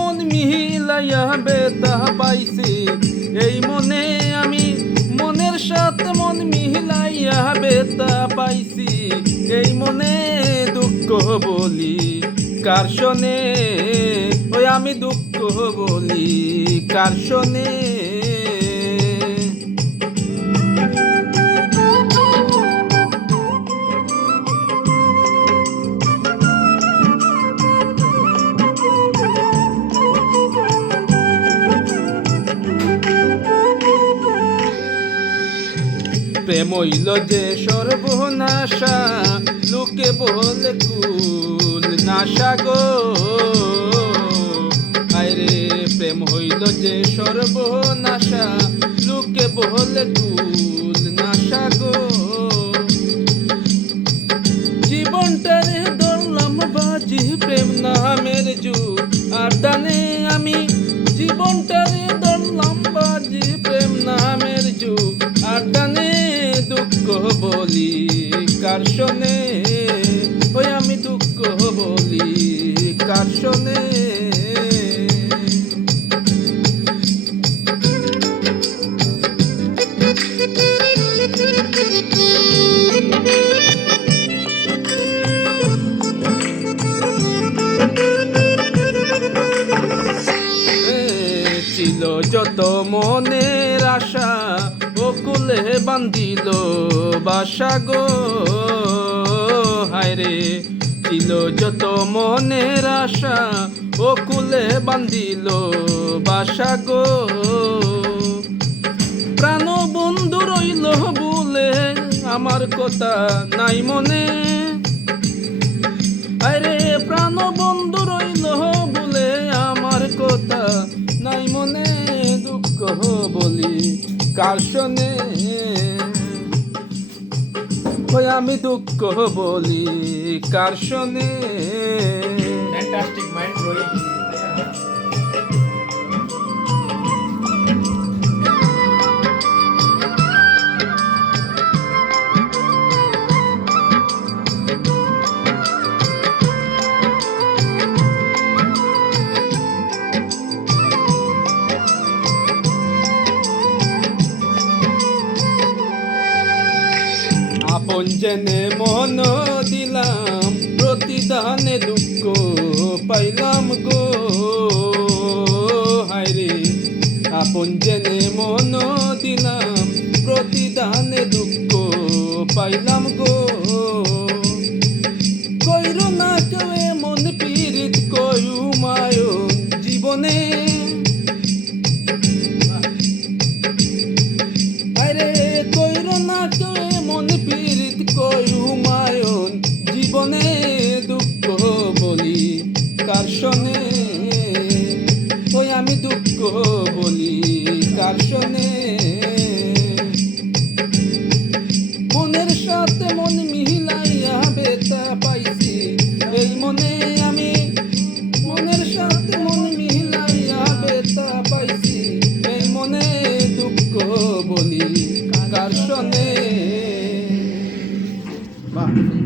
মন মিলাইয়া বেতা পাইছি এই মনে আমি মনের সাথে মন মিলাইয়া বেতা পাইছি এই মনে দুঃখ বলি কার শোনে ওই আমি দুঃখ বলি কার শোনে প্রেম হইল যে সর্বনাশা লোকে বলে কুল নাশা গো আরে প্রেম হইল যে সর্বনাশা লোকে বলে কুল নাশা গো জীবনটারে ধরলাম বাজি প্রেম নামের যুগ আর দানে আমি জীবনটারে ধরলাম বাজি প্রেম নামের যুগ আর দানে দুঃখ বলি কার শোনে ওই আমি দুঃখ বলি কার শোনে ছিল যত মনের আশা কুলে বান্ধিল বাসা গো হায়রে ছিল যত মনের আশা ও কুলে বান্ধিল বাসা গো প্রাণ বন্ধু রইল বলে আমার কথা নাই মনে আরে প্রাণ বন্ধু রইল বলে আমার কথা নাই মনে দুঃখ বলি কার শোনে ওই আমি দুঃখ বলি কার শোনে ফ্যান্টাস্টিক মাইন্ড রোহিত আপন জেনে মন দিলাম প্রতিদানে দুঃখ পাইলাম গো হায়রে আপন জেনে মন দিলাম প্রতিদানে দুঃখ পাইলাম গো কইর না কেউ মন পীড়িত কয়ু মায়ন জীবনে আরে কইর না কেউ মন পীড়িত কয়ু মায়ন জীবনে দুঃখ বলি কার শোনে ওই আমি দুঃখ বলি কার শোনে মনের সাথে মন মিলাইয়া বেতা পাইছি এই মনে আমি মনের সাথে মন মিলাইয়া বেতা পাইছি এই মনে দুঃখ বলি কার শোনে।